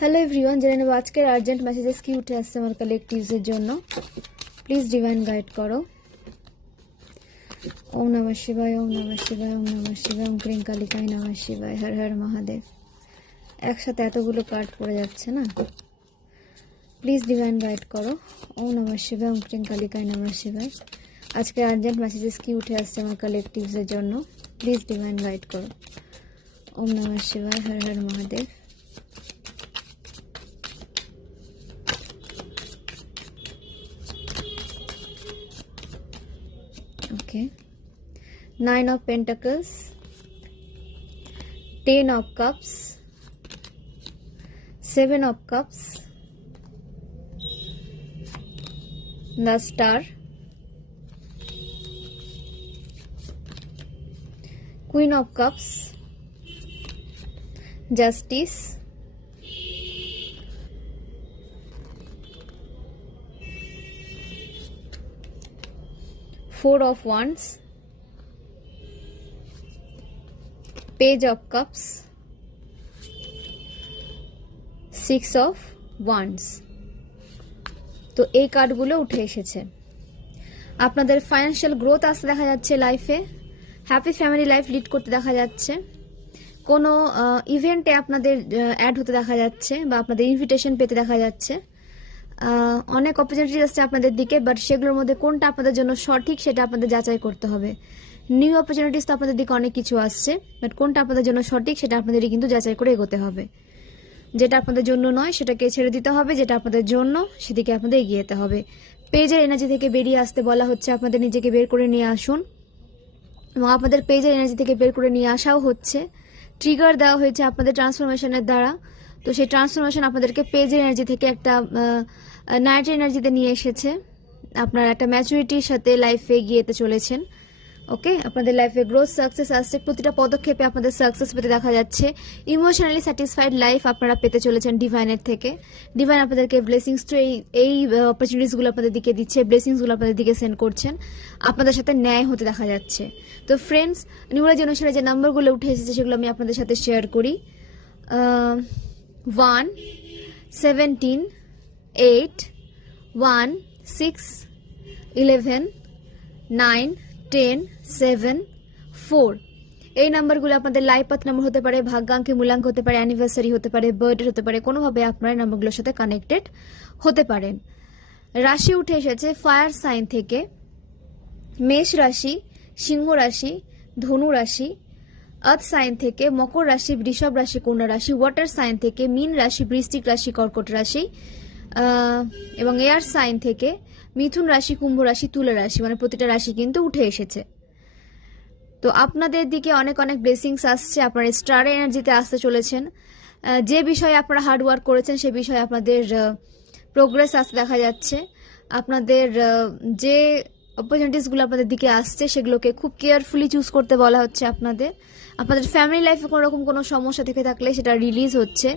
Hello everyone, জেনে নেব আজকের আর্জেন্ট মেসেজেস কি উঠে আসছে আমার কালেকটিভসের জন্য। প্লিজ ডিভাইন গাইড করো। ওম নমঃ শিবায়, ওম নমঃ শিবায়, ওম নমঃ শিবায়, ওম ক্রিং কালিকায় নমঃ শিবায়, হর হর মহাদেব। একসাথে এতগুলো কার্ড পড়ে যাচ্ছে না, প্লিজ ডিভাইন গাইড করো। ওম নমঃ শিবায়, ওম ক্রিং কালিকায় নমঃ শিবায়। আজকের আর্জেন্ট মেসেজেস কি উঠে আসছে আমার কালেকটিভসের জন্য, প্লিজ ডিভাইন গাইড করো। ওম নমঃ শিবায়, Har Har Mahadev. Okay, 9 of Pentacles, 10 of Cups, 7 of Cups, the Star, Queen of Cups, Justice, Four of Wands, Page of Cups, Six of Wands। তো এই কার্ডগুলো উঠে এসেছে। আপনাদের ফাইন্যান্সিয়াল গ্রোথ আসতে দেখা যাচ্ছে, লাইফে হ্যাপি ফ্যামিলি লাইফ লিড করতে দেখা যাচ্ছে, কোনো ইভেন্টে আপনাদের অ্যাড হতে দেখা যাচ্ছে বা আপনাদের ইনভিটেশন পেতে দেখা যাচ্ছে। অনেক অপরচুনিটি আসছে আপনাদের দিকে, বাট সেগুলোর মধ্যে কোনটা আপনাদের জন্য সঠিক সেটা আপনাদের যাচাই করতে হবে। নিউ অপরচুনিটিস তো আপনাদের দিকে অনেক কিছু আসছে, বাট কোনটা আপনাদের জন্য সঠিক সেটা আপনাদেরই কিন্তু যাচাই করে এগোতে হবে। যেটা আপনাদের জন্য নয় সেটাকে ছেড়ে দিতে হবে, যেটা আপনাদের জন্য সেদিকে আপনাদের এগিয়ে যেতে হবে। পেজের এনার্জি থেকে বেরিয়ে আসতে বলা হচ্ছে, আপনাদের নিজেকে বের করে নিয়ে আসুন এবং আপনাদের পেজের এনার্জি থেকে বের করে নিয়ে আসাও হচ্ছে। ট্রিগার দেওয়া হয়েছে আপনাদের ট্রান্সফরমেশনের দ্বারা, তো সেই ট্রান্সফরমেশন আপনাদেরকে পেজের এনার্জি থেকে একটা নাইটের এনার্জিতে নিয়ে এসেছে। আপনারা একটা ম্যাচুরিটির সাথে লাইফে এগিয়ে যেতে চলেছেন। ওকে, আপনাদের লাইফে গ্রোথ সাকসেস আসছে, প্রতিটা পদক্ষেপে আপনাদের সাকসেস পেতে দেখা যাচ্ছে। ইমোশনালি স্যাটিসফাইড লাইফ আপনারা পেতে চলেছেন ডিভাইনের থেকে। ডিভাইন আপনাদেরকে ব্লেসিংস তো এই অপরচুনিটিসগুলো আপনাদের দিকে দিচ্ছে, ব্লেসিংসগুলো আপনাদের দিকে সেন্ড করছেন, আপনাদের সাথে ন্যায় হতে দেখা যাচ্ছে। তো ফ্রেন্ডস, নিউমেরোলজি অনুসারে যে নাম্বারগুলো উঠে এসেছে সেগুলো আমি আপনাদের সাথে শেয়ার করি। 1, 17, 8, 1, 6, 11, 9, 10, 7, 4। এই নাম্বারগুলো আপনাদের লাইফ পাথ নাম্বার হতে পারে, ভাগ্যাঙ্কে মূলাঙ্ক হতে পারে, অ্যানিভার্সারি হতে পারে, বার্থডে হতে পারে, কোনোভাবে আপনারা নাম্বারগুলোর সাথে কানেক্টেড হতে পারেন। রাশি উঠে এসেছে ফায়ার সাইন থেকে মেষ রাশি, সিংহ রাশি, ধনু রাশি। আর্থ সাইন থেকে মকর রাশি, বৃষভ রাশি, কন্যা রাশি। ওয়াটার সাইন থেকে মীন রাশি, বৃশ্চিক রাশি, কর্কট রাশি এবং এয়ার সাইন থেকে মিথুন রাশি, কুম্ভ রাশি, তুলা রাশি। মানে প্রতিটা রাশি কিন্তু উঠে এসেছে। তো আপনাদের দিকে অনেক অনেক ব্লেসিংস আসছে, আপনারা স্টার এনার্জিতে আসতে চলেছেন। যে বিষয়ে আপনারা হার্ড ওয়ার্ক করেছেন সে বিষয়ে আপনাদের প্রোগ্রেস আসতে দেখা যাচ্ছে। আপনাদের যে অপরচুনিটিসগুলো আপনাদের দিকে আসছে সেগুলোকে খুব কেয়ারফুলি চুজ করতে বলা হচ্ছে। আপনাদের ফ্যামিলি লাইফে কোনো রকম কোনো সমস্যা থেকে থাকলে সেটা রিলিজ হচ্ছে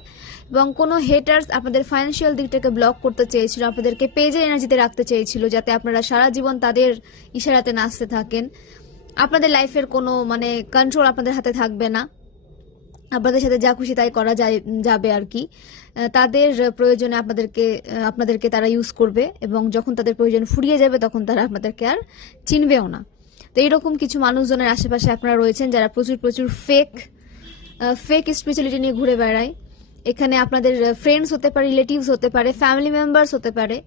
এবং কোনো হেটার্স আপনাদের ফাইন্যান্সিয়াল দিকটাকে ব্লক করতে চেয়েছিল, আপনাদেরকে পেজের এনার্জিতে রাখতে চেয়েছিল, যাতে আপনারা সারা জীবন তাদের ইশারাতে নাচতে থাকেন। আপনাদের লাইফের কোনো কন্ট্রোল আপনাদের হাতে থাকবে না, আপনাদের সাথে যা খুশি তাই করা যাবে আর কি। তাদের প্রয়োজনে আপনাদেরকে তারা ইউজ করবে এবং যখন তাদের প্রয়োজন ফুরিয়ে যাবে তখন তারা আপনাদেরকে আর চিনবেও না। তো এইরকম কিছু মানুষজনের আশেপাশে আপনারা রয়েছেন যারা প্রচুর প্রচুর ফেক স্পিরিচুয়ালিটি নিয়ে ঘুরে বেড়ায়। এখানে আপনাদের ফ্রেন্ডস হতে পারে, রিলেটিভস হতে পারে, ফ্যামিলি মেম্বার্স হতে পারে,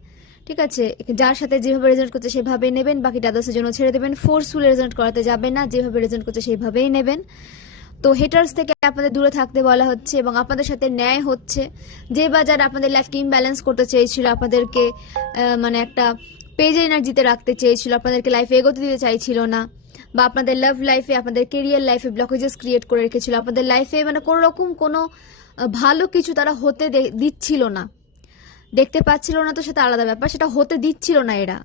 ঠিক আছে। যার সাথে যেভাবে রেজনেট করছে সেভাবেই নেবেন, বাকিটা আদার্সের জন্য ছেড়ে দেবেন। ফোর্সফুলি রেজনেট করাতে যাবেন না, যেভাবে রেজনেট করছে সেইভাবেই নেবেন। তো হেটার্স থেকে আপনাদের দূরে থাকতে বলা হচ্ছে এবং আপনাদের সাথে ন্যায় হচ্ছে। যে বা যারা আপনাদের লাইফকে ইমব্যালেন্স করতে চেয়েছিল, আপনাদেরকে একটা পেজের এনার্জিতে রাখতে চেয়েছিল, আপনাদেরকে লাইফে এগোতে দিতে চাইছিল না, বা আপনাদের লাভ লাইফে, আপনাদের কেরিয়ার লাইফে ব্লকেজেস ক্রিয়েট করে রেখেছিল, আপনাদের লাইফে কোনো রকম কোনো ভালো কিছু তারা হতে দিচ্ছিল না, দেখতে পাচ্ছিল না, তো সেটা আলাদা ব্যাপার, সেটা হতে দিচ্ছিল না। এরা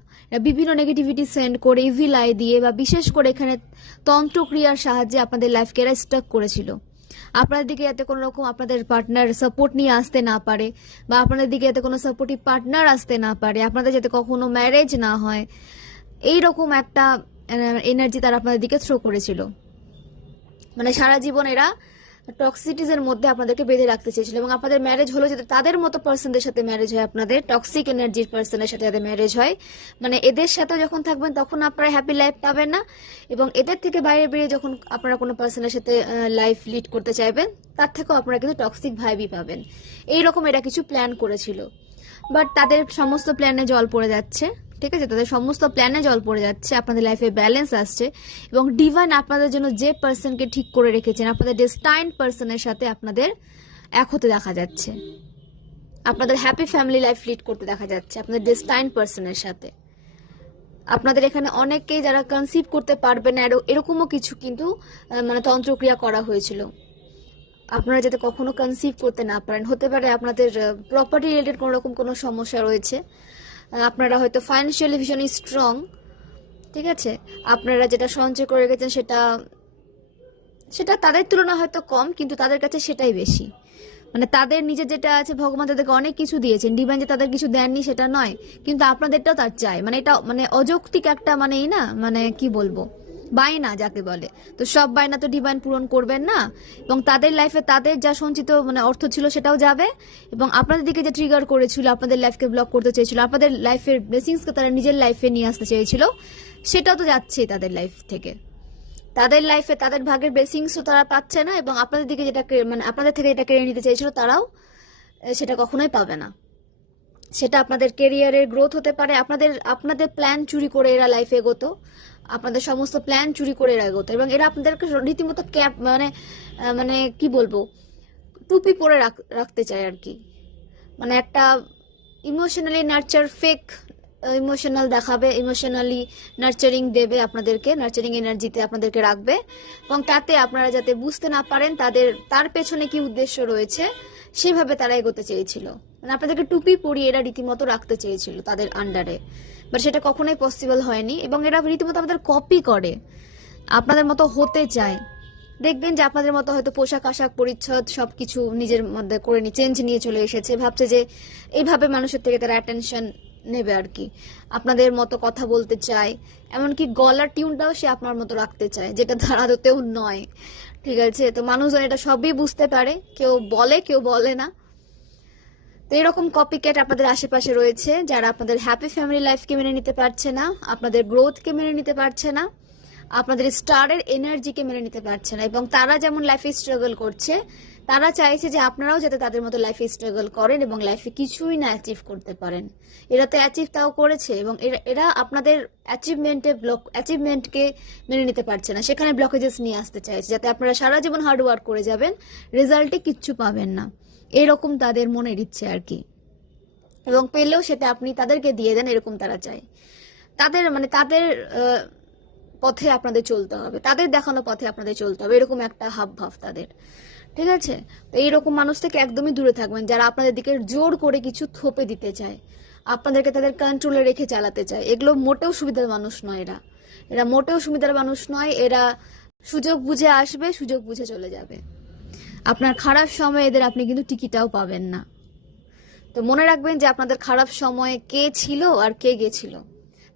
বিভিন্ন নেগেটিভিটি সেন্ড করে, ইভিল আই দিয়ে, বা বিশেষ করে এখানে তন্ত্রক্রিয়ার সাহায্যে আপনাদের লাইফকে এরা স্টাক করেছিল। আপনাদের দিকে যাতে কোনো রকম আপনাদের পার্টনার সাপোর্ট নিয়ে আসতে না পারে, বা আপনাদের দিকে যাতে কোনো সাপোর্টিভ পার্টনার আসতে না পারে, আপনাদের যাতে কখনো ম্যারেজ না হয়, এইরকম একটা এনার্জি তারা আপনাদের দিকে থ্রো করেছিল। সারা জীবন এরা টক্সিটিজের মধ্যে আপনাদেরকে বেঁধে রাখতে চেয়েছিল, এবং আপনাদের ম্যারেজ হলো যাতে তাদের মতো পার্সনদের সাথে ম্যারেজ হয়, আপনাদের টক্সিক এনার্জির পার্সনের সাথে যাতে ম্যারেজ হয়, মানে এদের সাথে যখন থাকবেন তখন আপনারা হ্যাপি লাইফ পাবেন না, এবং এদের থেকে বাইরে বেরিয়ে যখন আপনারা কোনো পার্সনের সাথে লাইফ লিড করতে চাইবেন তার থেকেও আপনারা কিন্তু টক্সিক ভাইবই পাবেন। এইরকম এরা কিছু প্ল্যান করেছিল, বাট তাদের সমস্ত প্ল্যানে জল পড়ে যাচ্ছে। ঠিক আছে, তাদের সমস্ত প্ল্যানে জল পড়ে যাচ্ছে, আপনাদের লাইফে ব্যালেন্স আসছে, এবং ডিভাইন আপনাদের জন্য যে পার্সনকে ঠিক করে রেখেছেন, আপনাদের ডেস্টাইন্ড পার্সনের সাথে আপনাদের এক হতে দেখা যাচ্ছে, আপনাদের হ্যাপি ফ্যামিলি লাইফ লিড করতে দেখা যাচ্ছে আপনাদের ডেস্টাইন্ড পার্সনের সাথে। আপনাদের এখানে অনেকেই যারা কনসিভ করতে পারবে না এরকমও কিছু কিন্তু মানে তন্ত্রক্রিয়া করা হয়েছিল, আপনারা যাতে কখনো কনসিভ করতে না পারেন। হতে পারে আপনাদের প্রপার্টি রিলেটেড কোনো রকম কোনো সমস্যা রয়েছে, আপনারা হয়তো ফাইন্যান্সিয়ালি ভীষণই স্ট্রং, ঠিক আছে, আপনারা যেটা সঞ্চয় করে রেখেছেন সেটা সেটা তাদের তুলনায় হয়তো কম, কিন্তু তাদের কাছে সেটাই বেশি, মানে তাদের নিজের যেটা আছে ভগবান তাদেরকে অনেক কিছু দিয়েছেন, ডিভাইন যে তাদের কিছু দেননি সেটা নয়, কিন্তু আপনাদেরটাও তার চাই, মানে এটা মানে অযৌক্তিক একটা মানেই না, মানে কি বলবো, বায়না যাকে বলে। তো সব বায়না তো ডিভাইন পূরণ করবেন না, এবং তাদের লাইফে তাদের যা সঞ্চিত মানে অর্থ ছিল সেটাও যাবে, এবং আপনাদের দিকে যে ট্রিগার করেছিল, আপনাদের লাইফকে ব্লক করতে চেয়েছিল, আপনাদের লাইফের ব্লেসিংসকে তারা নিজের লাইফে নিয়ে আসতে চেয়েছিল, সেটাও তো যাচ্ছে তাদের লাইফ থেকে, তাদের লাইফে তাদের ভাগের ব্লেসিংসও তারা পাচ্ছে না, এবং আপনাদের দিকে যেটা মানে আপনাদের থেকে যেটা কেড়ে নিতে চেয়েছিল তারাও সেটা কখনোই পাবে না। সেটা আপনাদের কেরিয়ারের গ্রোথ হতে পারে, আপনাদের প্ল্যান চুরি করে এরা লাইফে এগোতো, আপনাদের সমস্ত প্ল্যান চুরি করে এরা এগোতো, এবং এরা আপনাদেরকে রীতিমতো ক্যাপ মানে মানে কি বলবো, টুপি পরে রাখতে চায় আর কি, মানে একটা ইমোশনালি নার্চার ফেক ইমোশনাল দেখাবে, ইমোশনালি নার্চারিং দেবে আপনাদেরকে, নার্চারিং এনার্জিতে আপনাদেরকে রাখবে, এবং তাতে আপনারা যাতে বুঝতে না পারেন তার পেছনে কি উদ্দেশ্য রয়েছে, সেভাবে তারা এগোতে চেয়েছিল, মানে আপনাদেরকে টুপি পরিয়ে এরা রীতিমতো রাখতে চেয়েছিল তাদের আন্ডারে, বাট সেটা কখনোই পসিবল হয়নি, এবং এরা রীতিমতো আমাদের কপি করে, আপনাদের মতো হতে চায়। দেখবেন যে আপনাদের মতো হয়তো পোশাক আশাক পরিচ্ছদ সবকিছু নিজের মধ্যে করে চেঞ্জ নিয়ে চলে এসেছে, ভাবছে যে এইভাবে মানুষের থেকে তারা অ্যাটেনশন নেবে আর কি, আপনাদের মতো কথা বলতে চায়, এমনকি গলার টিউনটাও সে আপনার মতো রাখতে চায়, যেটা তার আদতেও নয়। ঠিক আছে, তো মানুষজন এটা সবই বুঝতে পারে, কেউ বলে কেউ বলে না। তো এরকম কপিক্যাট আপনাদের আশেপাশে রয়েছে, যারা আপনাদের হ্যাপি ফ্যামিলি লাইফকে মেনে নিতে পারছে না, আপনাদের গ্রোথকে মেনে নিতে পারছে না, আপনাদের স্টারের এনার্জিকে মেনে নিতে পারছে না, এবং তারা যেমন লাইফে স্ট্রাগল করছে, তারা চাইছে যে আপনারাও যাতে তাদের মতো লাইফে স্ট্রাগল করেন এবং লাইফে কিছুই না অ্যাচিভ করতে পারেন। এরা তো অ্যাচিভ তাও করেছে, এবং এরা আপনাদের অ্যাচিভমেন্টকে মেনে নিতে পারছে না, সেখানে ব্লকেজেস নিয়ে আসতে চাইছে, যাতে আপনারা সারা জীবন হার্ড ওয়ার্ক করে যাবেন, রেজাল্টে কিচ্ছু পাবেন না, এরকম তাদের মনের ইচ্ছে আর কি, এবং পেলেও সেটা আপনি তাদেরকে দিয়ে দেন, এরকম তারা চায়। তাদের পথে আপনাদের চলতে হবে, তাদের দেখানো পথে আপনাদের চলতে হবে, এরকম একটা হাব ভাব তাদের। ঠিক আছে, তো এইরকম মানুষ থেকে একদমই দূরে থাকবেন, যারা আপনাদের দিকে জোর করে কিছু থোপে দিতে চায়, আপনাদেরকে তাদের কন্ট্রোলে রেখে চালাতে চায়, এগুলো মোটেও সুবিধার মানুষ নয়, এরা মোটেও সুবিধার মানুষ নয়, এরা সুযোগ বুঝে আসবে, সুযোগ বুঝে চলে যাবে, আপনার খারাপ সময় এদের আপনি কিন্তু টিকিটাও পাবেন না। তো মনে রাখবেন যে আপনাদের খারাপ সময়ে কে ছিল আর কে গেছিল,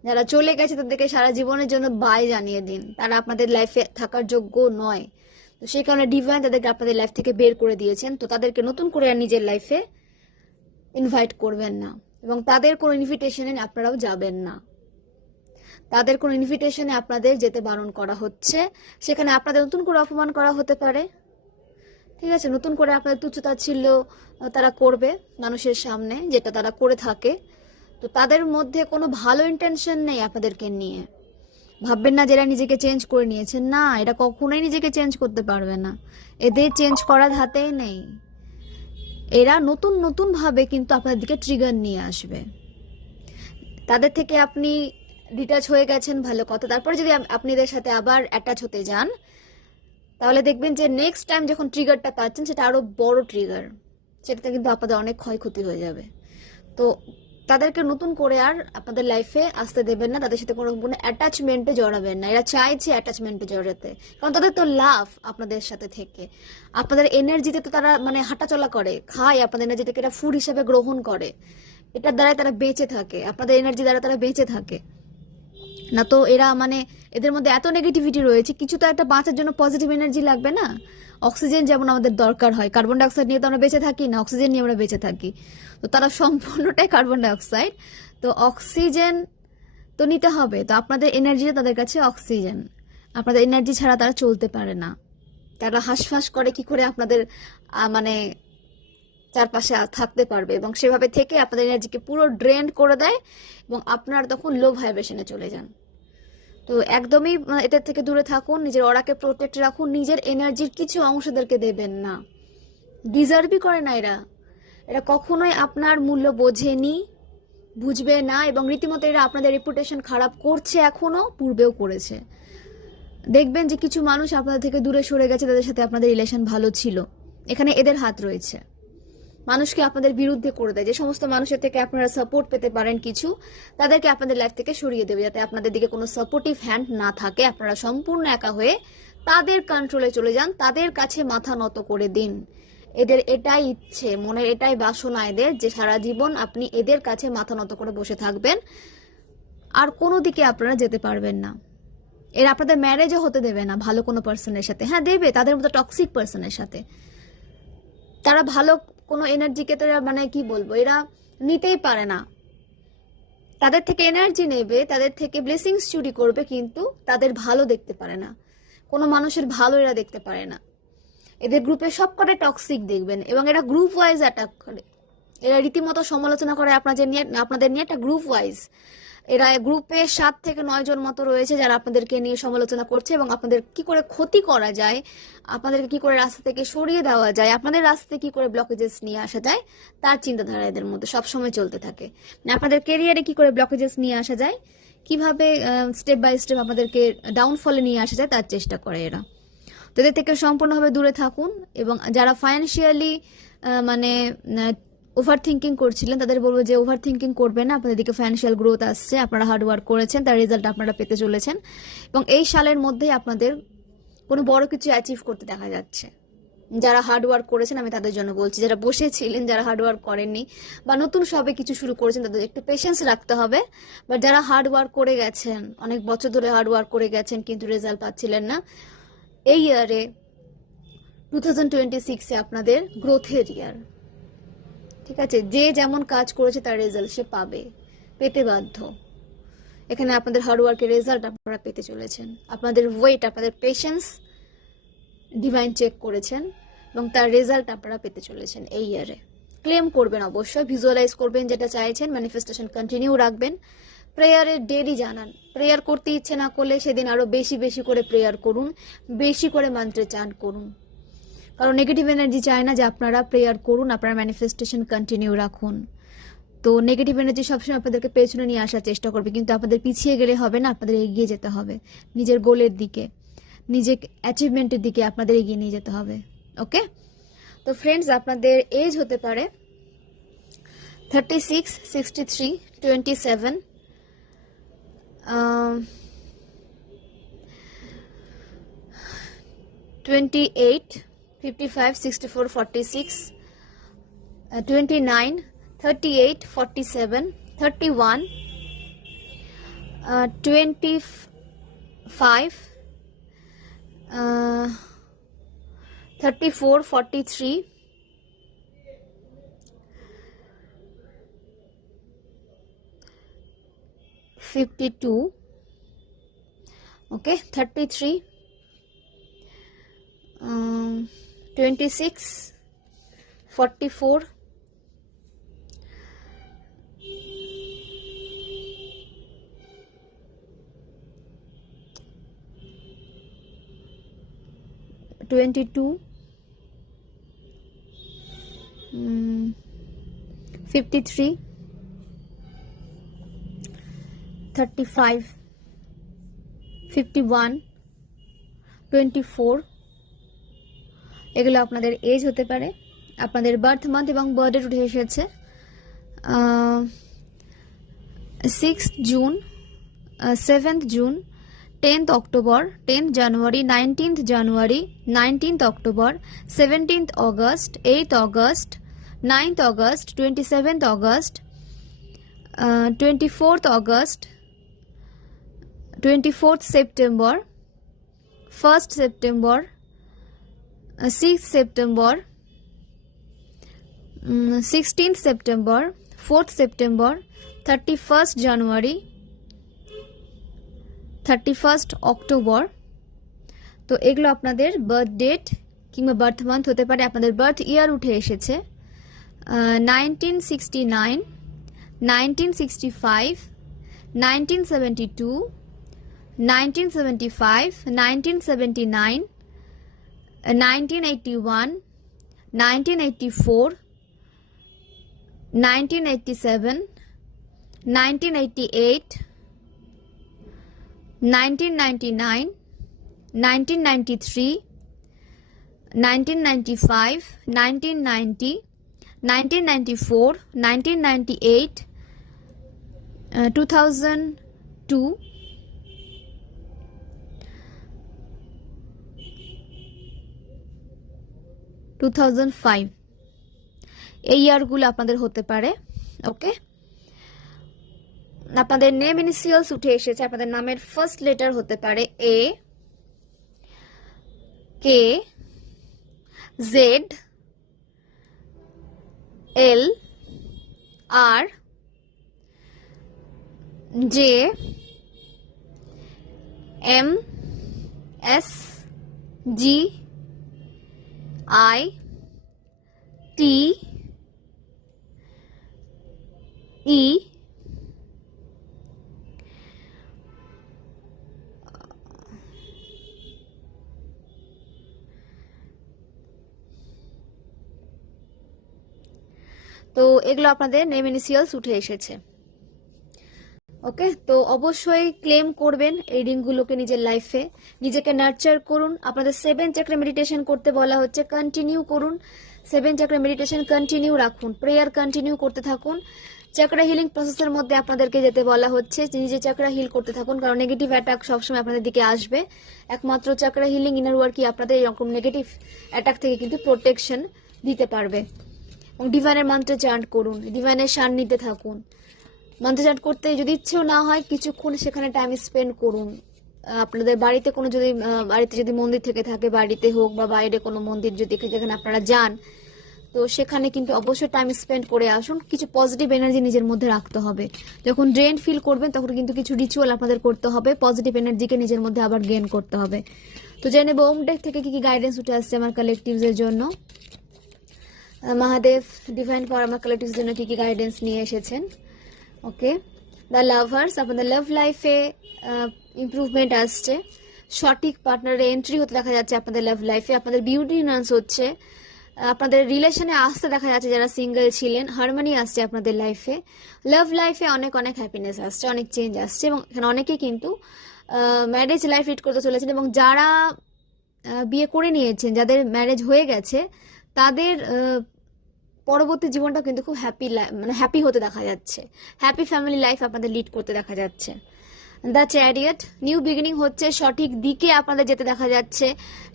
যারা চলে গেছে তাদেরকে সারা জীবনের জন্য বাই জানিয়ে দিন, তারা আপনাদের লাইফে থাকার যোগ্য নয়। তো সেই কারণে ডিভাইন তাদেরকে আপনাদের লাইফ থেকে বের করে দিয়েছেন, তো তাদেরকে নতুন করে আর নিজের লাইফে ইনভাইট করবেন না, এবং তাদের কোনো ইনভিটেশনে আপনারাও যাবেন না, তাদের কোনো ইনভিটেশনে আপনাদের যেতে বারণ করা হচ্ছে, সেখানে আপনাদের নতুন করে অপমান করা হতে পারে। ঠিক আছে, নতুন করে আপনাদের তুচ্ছতাচ্ছিল্য তারা করবে মানুষের সামনে, যেটা তারা করে থাকে। তো তাদের মধ্যে কোনো ভালো ইন্টেনশন নেই আপনাদেরকে নিয়ে, ভাববেন না যে এরা নিজেকে চেঞ্জ করে নিয়েছেন, না, এরা কখনোই নিজেকে চেঞ্জ করতে পারবে না, এদের চেঞ্জ করার হাতেই নেই, এরা নতুন নতুন ভাবে কিন্তু আপনাদের দিকে ট্রিগার নিয়ে আসবে। তাদের থেকে আপনি ডিটাচ হয়ে গেছেন, ভালো কথা, তারপরে যদি আপনি এদের সাথে আবার অ্যাটাচ হতে যান, তাহলে দেখবেন যে নেক্সট টাইম যখন ট্রিগারটা পাচ্ছেন সেটা আরো বড় ট্রিগার, সেটাতে কিন্তু আপনাদের অনেক ক্ষয়ক্ষতি হয়ে যাবে। তো তাদেরকে নতুন করে আর আপনাদের লাইফে আসতে দেবেন না, তাদের সাথে কোনো অ্যাটাচমেন্টে জড়াবেন না, এরা চাইছে অ্যাটাচমেন্টে জড়াতে, কারণ তাদের তো লাভ আপনাদের সাথে থেকে, আপনাদের এনার্জিতে তো তারা মানে হাঁটাচলা করে, খায় আপনাদের এনার্জি থেকে, এরা ফুড হিসেবে গ্রহণ করে, এটার দ্বারাই তারা বেঁচে থাকে, আপনাদের এনার্জি দ্বারা তারা বেঁচে থাকে। না তো এরা মানে এদের মধ্যে এত নেগেটিভিটি রয়েছে, কিছু তো একটা বাঁচার জন্য পজিটিভ এনার্জি লাগবে না? অক্সিজেন যেমন আমাদের দরকার হয়, কার্বন ডাইঅক্সাইড নিয়ে তো আমরা বেঁচে থাকি না, অক্সিজেন নিয়ে আমরা বেঁচে থাকি। তো তারা সম্পূর্ণটাই কার্বন ডাইঅক্সাইড, তো অক্সিজেন তো নিতে হবে। তো আপনাদের এনার্জিটা তাদের কাছে অক্সিজেন, আপনাদের এনার্জি ছাড়া তারা চলতে পারে না। তারা হাঁসফাঁস করে কি করে আপনাদের মানে চারপাশে থাকতে পারবে, এবং সেভাবে থেকে আপনাদের এনার্জিকে পুরো ড্রেন করে দেয়, এবং আপনারা তখন লো ভাইব্রেশনে চলে যান। তো একদমই এদের থেকে দূরে থাকুন, নিজের অরাকে প্রোটেক্ট রাখুন, নিজের এনার্জির কিছু অংশ এদেরকে দেবেন না। ডিজার্ভই করে না এরা, এরা কখনোই আপনার মূল্য বোঝেনি, বুঝবে না, এবং রীতিমতো এরা আপনাদের রেপুটেশন খারাপ করছে, এখনো পূর্বেও করেছে। দেখবেন যে কিছু মানুষ আপনাদের থেকে দূরে সরে গেছে, তাদের সাথে আপনাদের রিলেশন ভালো ছিল, এখানে এদের হাত রয়েছে। মানুষকে আপনাদের বিরুদ্ধে করে দেয়, যে সমস্ত মানুষের থেকে আপনারা সাপোর্ট পেতে পারেন কিছু, তাদেরকে আপনাদের লাইফ থেকে সরিয়ে দেবে, যাতে আপনাদের দিকে কোনো সাপোর্টিভ হ্যান্ড না থাকে, আপনারা সম্পূর্ণ একা হয়ে তাদের কন্ট্রোলে চলে যান, তাদের কাছে মাথা নত করে দিন। এদের এটাই ইচ্ছে, মনের এটাই বাসনা এদের, যে সারা জীবন আপনি এদের কাছে মাথা নত করে বসে থাকবেন, আর কোনো দিকে আপনারা যেতে পারবেন না। এরা আপনাদের ম্যারেজও হতে দেবে না ভালো কোনো পার্সনের সাথে, হ্যাঁ দেবে তাদের মতো টক্সিক পার্সনের সাথে। তারা ভালো কোনো এনার্জিকে তারা মানে কি বলবো, এরা নিতেই পারে না। তাদের থেকে এনার্জি নেবে, তাদের থেকে ব্লেসিংস চুরি করবে, কিন্তু তাদের ভালো দেখতে পারে না, কোনো মানুষের ভালো এরা দেখতে পারে না। এদের গ্রুপে সব কটা টক্সিক দেখবেন, এবং এরা গ্রুপ ওয়াইজ অ্যাটাক করে, এরা রীতিমতো সমালোচনা করে আপনাদের নিয়ে একটা গ্রুপ ওয়াইজ। এরা গ্রুপে 7 থেকে 9 জন মতো রয়েছে যারা আপনাদেরকে নিয়ে সমালোচনা করছে, এবং আপনাদের কি করে ক্ষতি করা যায়, আপনাদেরকে কি করে রাস্তা থেকে সরিয়ে দেওয়া যায়, আপনাদের রাস্তায় কি করে ব্লকেজেস নিয়ে আসা যায়, তার চিন্তাধারা এদের মধ্যে সবসময় চলতে থাকে। আপনাদের কেরিয়ারে কি করে ব্লকেজেস নিয়ে আসা যায়, কিভাবে স্টেপ বাই স্টেপ আপনাদেরকে ডাউনফলে নিয়ে আসা যায়, তার চেষ্টা করে এরা। তো এদের থেকে সম্পূর্ণভাবে দূরে থাকুন। এবং যারা ফাইন্যান্সিয়ালি মানে ওভার থিঙ্কিং করছিলেন, তাদের বলবো যে ওভার থিঙ্কিং করবেন না, আপনাদের দিকে ফাইন্যান্সিয়াল গ্রোথ আসছে, আপনারা হার্ড ওয়ার্ক করেছেন, তার রেজাল্ট আপনারা পেতে চলেছেন, এবং এই সালের মধ্যেই আপনাদের কোনো বড় কিছু অ্যাচিভ করতে দেখা যাচ্ছে। যারা হার্ড ওয়ার্ক করেছেন আমি তাদের জন্য বলছি, যারা বসেছিলেন, যারা হার্ড ওয়ার্ক করেননি বা নতুন সবে কিছু শুরু করেছেন, তাদের একটু পেশেন্স রাখতে হবে। বাট যারা হার্ড ওয়ার্ক করে গেছেন, অনেক বছর ধরে হার্ড ওয়ার্ক করে গেছেন কিন্তু রেজাল্ট পাচ্ছিলেন না, এই ইয়ারে 2026-এ আপনাদের গ্রোথের ইয়ার, ঠিক আছে? যে যেমন কাজ করেছে তার রেজাল্ট সে পেতে বাধ্য। এখানে আপনাদের হার্ডওয়ার্কের রেজাল্ট আপনারা পেতে চলেছেন, আপনাদের ওয়েট, আপনাদের পেশেন্স ডিভাইন চেক করেছেন, এবং তার রেজাল্ট আপনারা পেতে চলেছেন এই ইয়ারে। ক্লেম করবেন অবশ্যই, ভিজুয়ালাইজ করবেন যেটা চাইছেন, ম্যানিফেস্টেশন কন্টিনিউ রাখবেন, প্রেয়ারের ডেলি জানান। প্রেয়ার করতে ইচ্ছে না করলে সেদিন আরো বেশি বেশি করে প্রেয়ার করুন, বেশি করে মন্ত্রে চান করুন, কারণ নেগেটিভ এনার্জি চায় না যে আপনারা প্রেয়ার করুন, আপনারা ম্যানিফেস্টেশন কন্টিনিউ রাখুন। তো নেগেটিভ এনার্জি সবসময় আপনাদেরকে পেছনে নিয়ে আসার চেষ্টা করবে, কিন্তু আপনাদের পিছিয়ে গেলে হবে না, আপনাদের এগিয়ে যেতে হবে, নিজের গোলের দিকে, নিজের অ্যাচিভমেন্টের দিকে আপনাদের এগিয়ে নিয়ে যেতে হবে। ওকে, তো ফ্রেন্ডস, আপনাদের এজ হতে পারে 36, 63, 27, 28, 55, 64, 46, 29, 38, 47, 31, 25, 34, 43, 52, okay, 33, 26, 44, 22, 53, 35, 51, 24, এগুলো আপনাদের এজ হতে পারে। আপনাদের বার্থ মান্থ এবং বার্থডেট উঠে এসেছে 6 June, 7 June, 10th October, 10th জানুয়ারি, 19th জানুয়ারি, 19th October, 17th August, 8th August, 9th August, 27th August, 24th August, 24th September, 1st September, 6th September, 16th September, 4th September, 31st January, 31st October। তো এগুলো আপনাদের birth date কিংবা birth month হতে পারে। আপনাদের birth ইয়ার উঠে এসেছে 1969, 1965, 1972, 1975, 1979, 1981, 1984, 1987, 1988, 1999, 1993, 1995, 1990, 1994, 1998, 2002, 2005 এই ইয়ারগুলো আপনাদের হতে পারে। ওকে, আপনাদের নেম ইনিশিয়ালস উঠে এসেছে। আপনাদের নামের ফার্স্ট লেটার হতে পারে A, K, Z, L, R, J, M, S, G, I, T, E, তো এগুলো আপনাদের নেম ইনিশিয়ালস উঠে এসেছে। ওকে, তো অবশ্যই ক্লেম করবেন এই রিডিংগুলোকে নিজের লাইফে, নিজেকে নার্চার করুন। আপনাদের 7 চক্র মেডিটেশন করতে বলা হচ্ছে, কন্টিনিউ করুন। 7 চক্র মেডিটেশন কন্টিনিউ রাখুন, প্রেয়ার কন্টিনিউ করতে থাকুন। চক্রা হিলিং প্রসেসের মধ্যে আপনাদেরকে যেতে বলা হচ্ছে, নিজে চক্রা হিল করতে থাকুন, কারণ নেগেটিভ অ্যাটাক সবসময় আপনাদের দিকে আসবে। একমাত্র চক্রা হিলিং ইনার ওয়ার্কই আপনাদের এরকম নেগেটিভ অ্যাটাক থেকে কিন্তু প্রোটেকশন দিতে পারবে। এবং ডিভাইনের মন্ত্র চান্ট করুন, ডিভাইনের সান্নিধ্যে থাকুন। মন্ত্র চান্ট করতে যদি ইচ্ছেও না হয়, কিছুক্ষণ সেখানে টাইম স্পেন্ড করুন। আপনাদের বাড়িতে কোনো যদি বাড়িতে যদি মন্দির থেকে থাকে, বাড়িতে হোক বা বাইরে কোনো মন্দির যদি যেখানে আপনারা যান, তো সেখানে কিন্তু অবশ্যই টাইম স্পেন্ড করে আসুন। কিছু পজিটিভ এনার্জি নিজের মধ্যে রাখতে হবে। যখন ড্রেন ফিল করবেন তখন কিন্তু কিছু রিচুয়াল আপনাদের করতে হবে, পজিটিভ এনার্জিকে নিজের মধ্যে আবার গেইন করতে হবে। তো জেনে নেব ওম ডেক থেকে কি কি গাইডেন্স উঠে আসছে আমার কালেকটিভসের জন্য। মহাদেব ডিভাইন পাওয়ার আমার কালেকটিভসের জন্য কি কি গাইডেন্স নিয়ে এসেছেন। ওকে, দ্য লাভার্স, আপনাদের লাভ লাইফে ইমপ্রুভমেন্ট আসছে, সঠিক পার্টনারের এন্ট্রি হতে দেখা যাচ্ছে আপনাদের লাভ লাইফে। আপনাদের বিউটি এনহান্স হচ্ছে, আপনাদের রিলেশনে আসতে দেখা যাচ্ছে। যারা সিঙ্গেল ছিলেন, হারমোনি আসছে আপনাদের লাইফে। লাভ লাইফে অনেক অনেক হ্যাপিনেস আসছে, অনেক চেঞ্জ আসছে, এবং এখানে অনেকেই কিন্তু ম্যারেজ লাইফ লিড করতে চলেছেন। এবং যারা বিয়ে করে নিয়েছেন, যাদের ম্যারেজ হয়ে গেছে, তাদের পরবর্তী জীবনটা কিন্তু খুব হ্যাপি হতে দেখা যাচ্ছে। হ্যাপি ফ্যামিলি লাইফ আপনাদের লিড করতে দেখা যাচ্ছে। দ্য চ্যারিয়ট, নিউ বিগিনিং হচ্ছে, সঠিক দিকে আপনাদের যেতে দেখা যাচ্ছে।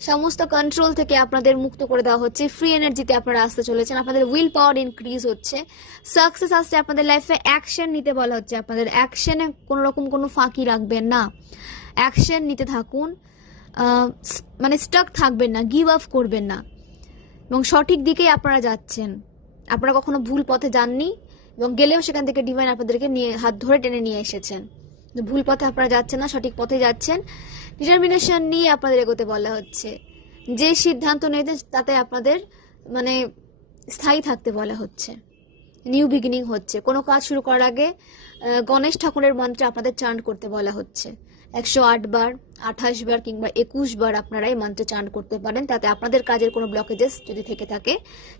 সমস্ত কন্ট্রোল থেকে আপনাদের মুক্ত করে দেওয়া হচ্ছে, ফ্রি এনার্জিতে আপনারা আসতে চলেছেন। আপনাদের উইল পাওয়ার ইনক্রিজ হচ্ছে, সাকসেস আসছে আপনাদের লাইফে। অ্যাকশন নিতে বলা হচ্ছে, আপনাদের অ্যাকশনে কোনো রকম কোনো ফাঁকি রাখবেন না, অ্যাকশন নিতে থাকুন। মানে স্টাক থাকবেন না, গিভ আপ করবেন না, এবং সঠিক দিকেই আপনারা যাচ্ছেন। আপনারা কখনো ভুল পথে যাননি, এবং গেলেও সেখান থেকে ডিভাইন আপনাদেরকে নিয়ে হাত ধরে টেনে নিয়ে এসেছেন। ভুল পথে আপনারা যাচ্ছেন না, সঠিক পথে যাচ্ছেন। ডিটারমিনেশন নিয়ে আপনাদের এগোতে বলা হচ্ছে। যে সিদ্ধান্ত নিতে তাতে আপনাদের মানে স্থায়ী থাকতে বলা হচ্ছে। নিউ বিগিনিং হচ্ছে, কোনো কাজ শুরু করার আগে গণেশ ঠাকুরের মন্ত্রে আপনাদের চান্ট করতে বলা হচ্ছে। 108 বার, 28 বার কিংবা 21 বার আপনারা এই মন্ত্রে চান্ট করতে পারেন। তাতে আপনাদের কাজের কোনো ব্লকেজেস যদি থেকে থাকে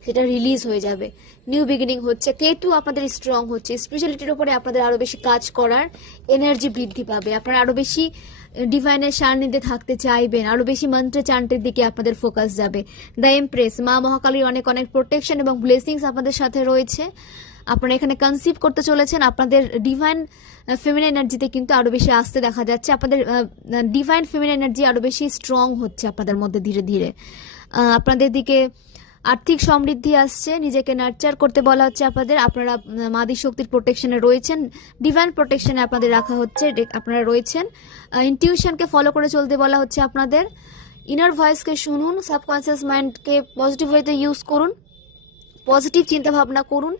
সেটা রিলিজ হয়ে যাবে। নিউ বিগিনিং হচ্ছে, কেতু আপনাদের স্ট্রং হচ্ছে, স্পিরিচুয়ালিটির উপরে আপনাদের আরও বেশি কাজ করার এনার্জি বৃদ্ধি পাবে। আপনারা আরও বেশি ডিভাইনের সান্নিধ্যে থাকতে চাইবেন, আরও বেশি মন্ত্রে চান্টের দিকে আপনাদের ফোকাস যাবে। দ্য এমপ্রেস, মা মহাকালীর অনেক অনেক প্রোটেকশন এবং ব্লেসিংস আপনাদের সাথে রয়েছে। আপনারা এখানে কনসিভ করতে চলেছেন, আপনাদের ডিভাইন ফেমিনাইন এনার্জিতে কিন্তু আরো বেশি আসতে দেখা যাচ্ছে। আপনাদের ডিভাইন ফেমিনাইন এনার্জি আরো বেশি স্ট্রং হচ্ছে আপনাদের মধ্যে ধীরে ধীরে। আপনাদের দিকে আর্থিক সমৃদ্ধি আসছে, নিজেকে নার্চার করতে বলা হচ্ছে আপনাদের। আপনারা মাদি শক্তির প্রোটেকশনে রয়েছেন, ডিভাইন প্রোটেকশনে আপনাদের রাখা হচ্ছে, আপনারা রয়েছেন। ইনটিউশনকে ফলো করে চলতে বলা হচ্ছে আপনাদের। ইনার ভয়েসকে শুনুন, সাবকনসিয়াস মাইন্ডকে পজিটিভ ওয়েতে ইউজ করুন, পজিটিভ চিন্তা ভাবনা করুন,